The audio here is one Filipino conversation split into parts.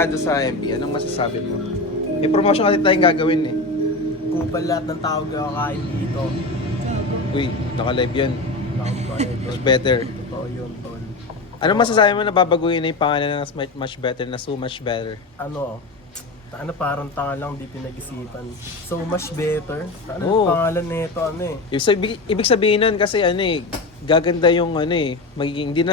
empleyado sa MB, anong masasabi mo? May promotion kasi tayong gagawin eh. Kupal lahat ng tao kakain dito. Uy, naka-live yan. Nakapagpalit. Much better. Totoo yun, tol. Anong masasabi mo na babaguhin na yung pangalan ng Much Better na So Much Better? Ano parang tanga lang di pinag-isipan. So much better. Ano Oo. pangalan nito ano eh. Ibig sabihin nun kasi ano eh, gaganda yung ano eh, magiging, di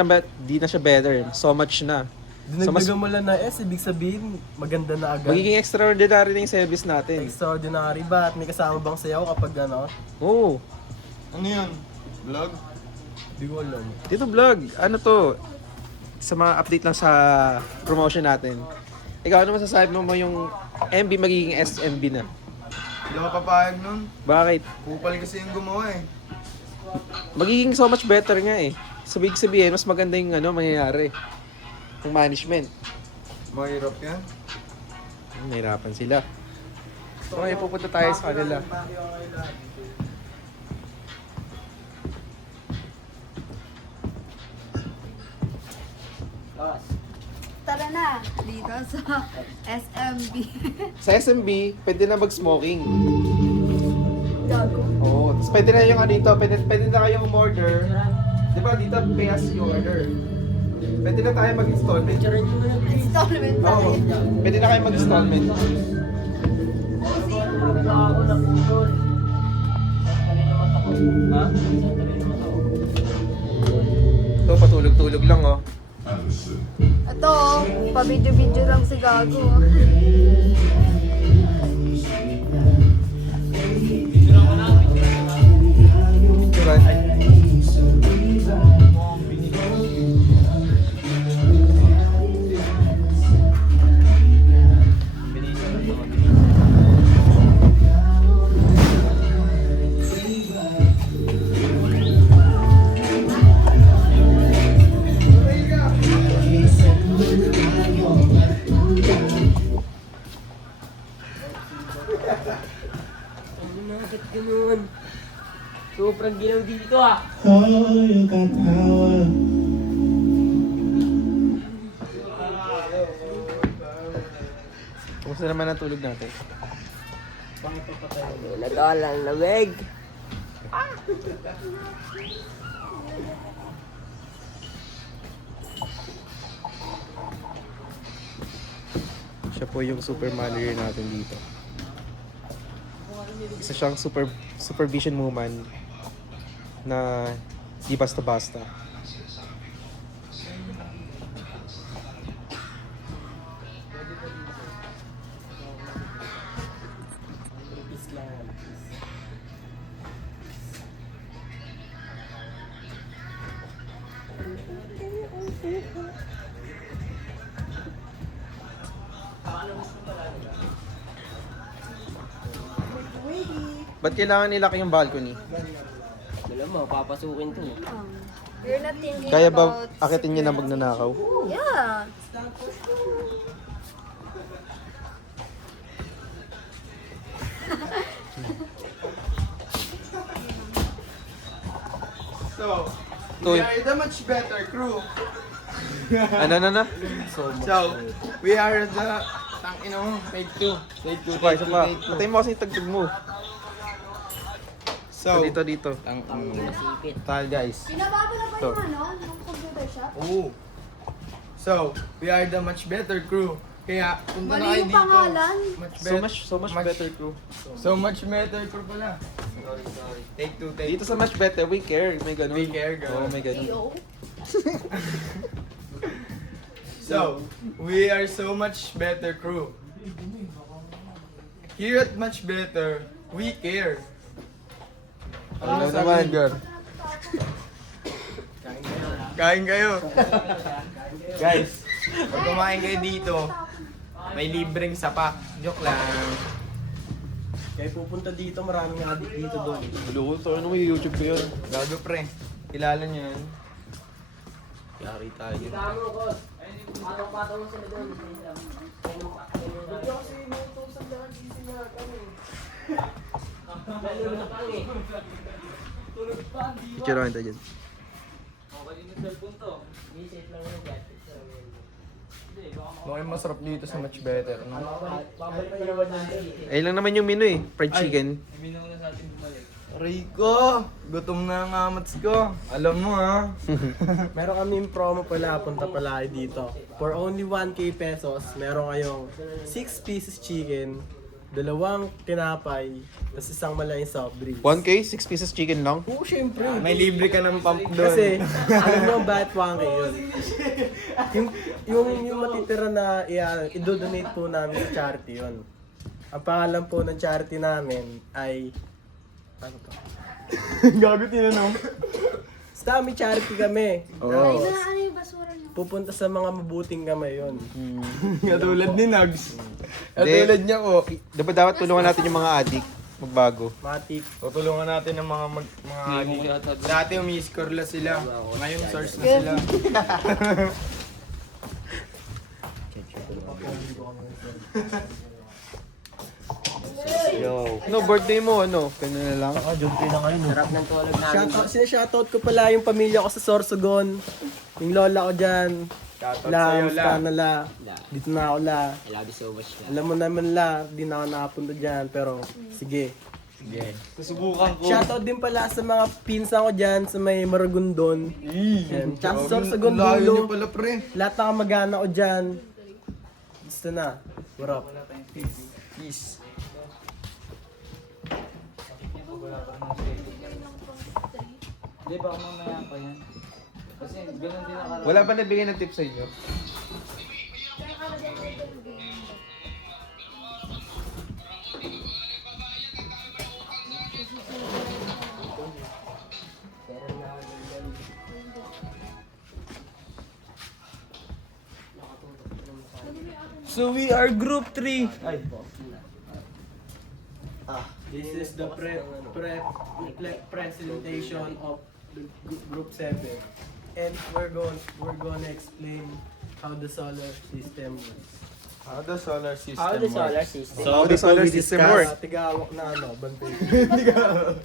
na siya better, so much na. So mas, Dinagdagan mo lang na S, ibig sabihin maganda na agad. magiging extraordinary na yung service natin. Extraordinary ba? At may kasama bang sayaw kapag ano? Oo. Ano yun? Vlog? Di ko alam. Dito vlog, ano to, sa mga update lang sa promotion natin. Ikaw, ano masasabi mo yung MB magiging SMB na? Hindi ako papayag nun. Bakit? Kupal kasi yung gumawa eh. Magiging so much better nga eh. Sabihin, mas maganda yung ano, mangyayari. Yung management. Mahirap yan. Nahirapan sila. So, ngayon pupunta tayo sa kanila. Tara na, dito sa SMB. Sa SMB, pwede na mag-smoking. Gago. Oo. Tapos pwede na yung ano dito, pwede na kayong umorder. Di ba dito, pay as you order. Pwede na tayo mag-installment. Installment Oo. tayo. Pwede na kayo mag-installment. Ha? Ito, patulog-tulog lang oh. Ito, pa-video-video lang si Gago. Diba? Bakit ganun? Sobrang ginaw dito ah. Oh, you got power. Kumusta naman ang tulog natin? Nagalang lamig. Siya po yung super manager natin dito. Isa siyang supervision woman na di basta-basta. Ba't kailangan nilaki yung balcony? Alam mo, papasukin to. You're not thinking Kaya about... ba akitin niya na magnanakaw? Yeah. So, Toy. we are the much better crew. Ano? So, we are the... Tangina mo, take two. Take two, Supa, take two, supa. take two. Patay mo kasi yung tagtog mo. So, Dito. Sipit. Tal guys. Pinababa na ba Ito. yung ano? Yung computer shop? Oo. So, we are the much better crew. Kaya, punta na Mali kayo yung dito. pangalan. So much better crew. So much better crew pala. Sorry. Take two, take Dito sa much better, we care. May ganun. We care, girl. Oo, may ganun. EO? So, we are so much better crew. Here at Much Better, we care. Ano naman, girl? Kain kayo. Guys, pag kumain kayo dito, may libreng sapak. Joke lang. Kaya pupunta dito, maraming adik dito doon. Loko, to ano may YouTube ko yun? Gago pre. Kilala niyo yan. Yari tayo. Tama ko. Patong-patong mo sila doon. Picture lang tayo dyan. Mukhang masarap dito sa much better, no? Ayun lang naman yung menu eh. Fried chicken. Rico! Gutom na ang amats ko. Alam mo ha. Meron kaming promo pala, punta pala kayo dito. For only 1K pesos, meron kayong 6 pieces chicken, 2 tinapay, tapos isang malaking soft drinks. 1K, 6 pieces chicken lang. Oo, syempre. May libre ka ng pump doon. Kasi, alam mo bakit 1K yun? Yung matitira na i-donate po namin sa charity yun. Ang pangalan po ng charity namin ay... Ano to? Gago tinanong. Basta may charity kami. Ay, Tapos, ano yung basura niyo? pupunta sa mga mabuting kamay yun. Katulad ni Nugs. Katulad niya ko. Diba dapat tulungan natin yung mga addict magbago? Matik. Tutulungan natin ng mga addict. Dati umi-score la sila. Ngayon source na sila. No, birthday mo, ano? Kanya na lang. Sarap ng tulog namin. Sinashoutout ko pala yung pamilya ko sa Sorsogon. Yung lola ko dyan. Shoutout La, sa'yo, musta La. na la. Dito na ako la. I love you so much. Alam mo naman la, di na ako nakapunta dyan. Pero, sige. Susubukan ko. Shoutout din pala sa mga pinsan ko dyan sa may Maragondon. Yan. Tsaka sa Sorsogon Layo niyo dulo. pala pre. Lahat ng kamag-anak ko dyan. Gusto na. What up? Peace. Di ba mamaya pa yan? Kasi ganun din ang Wala ba nabigay ng tip sa inyo? So we are group 3. This is the presentation of the group 7. And we're gonna explain how the solar system works. How the solar system How the solar system. How the solar system works? Tigawak na ano, bantay.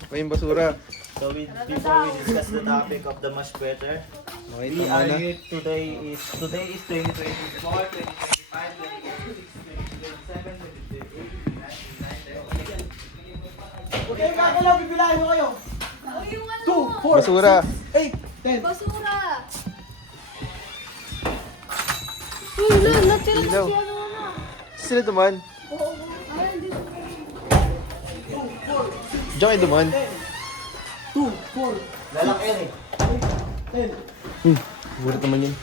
Pa yung basura. So before we discuss the topic of the much better, Okay, we tama na. are here today is 2024, 2025, 2026, 2027, 2028, 2029, 30. Okay, kakalaw, bibilahin mo kayo. Oh, yung ano? 2, 4, Basura. 8, 10. Basura! Uy, natira na Ilaw. si ano na. Sila duman. Oo, ay, hindi. Diyan kayo duman. 2, 4, lalaki yan eh. 10. Gulat naman yun.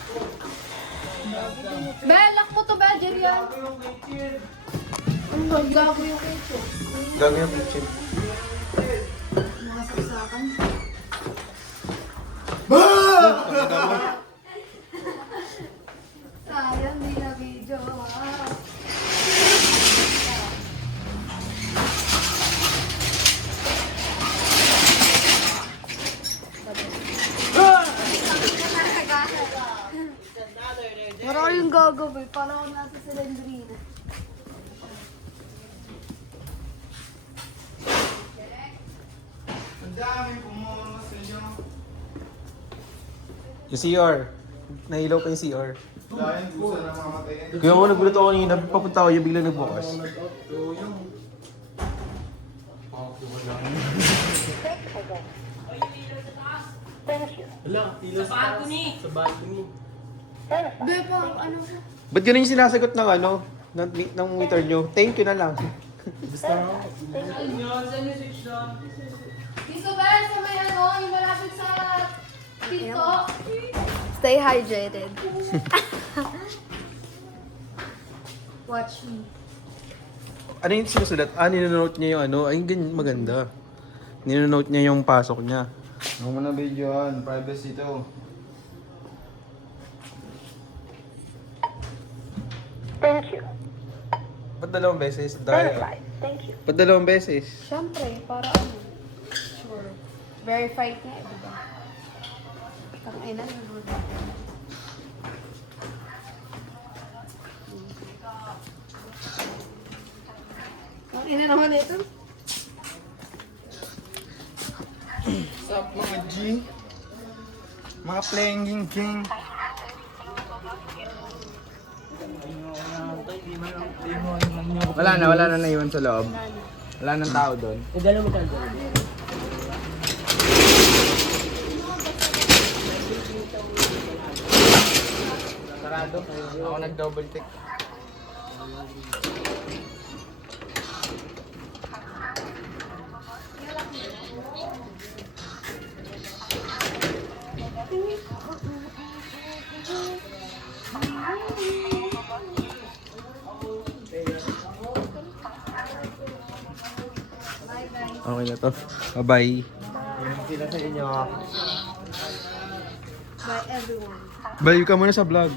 Be, lock mo to, be, Jerian. Ang gago yung kecho. Gagawin yung kitchen. Mga saksakan. Sayang, di na video. Ah. Marami yung gagawin. Parang nasa silindrina. Ang dami pumuno sa inyo. Yung CR. Nahilaw pa yung CR. Dahil gusto na mamatayin. Kaya ako nagulat ako kanina, papunta ako yung biglang nagbukas. Wala, ilos sa balcony. Sa balcony. Be, parang ano ko. Ba't ganun yung sinasagot ng ano? Ng waiter nyo? Thank you na lang. Basta nga. Dito ba? Sa may ano, yung malapit sa pito. Stay hydrated. Watch me. Ano yung sinusulat? Ninonote niya yung ano? Ay, ganyan, maganda. Ninonote niya yung pasok niya. Huwag mo na videoan. Privacy to. Ba't dalawang beses? Verify. Thank you. Ba't dalawang beses? Siyempre, para ano. Sure. Verified nga, di ba? Tangina, nanonood ako. Tangina naman ito. What's up mga G? Mga playing king. Wala na naiwan sa loob. Wala nang tao doon. Eh, dala mo tayo. Sarado. Ako nag-double tick. Okay na to. Bye-bye. Sila sa inyo. Bye everyone. Bye ka muna sa vlog.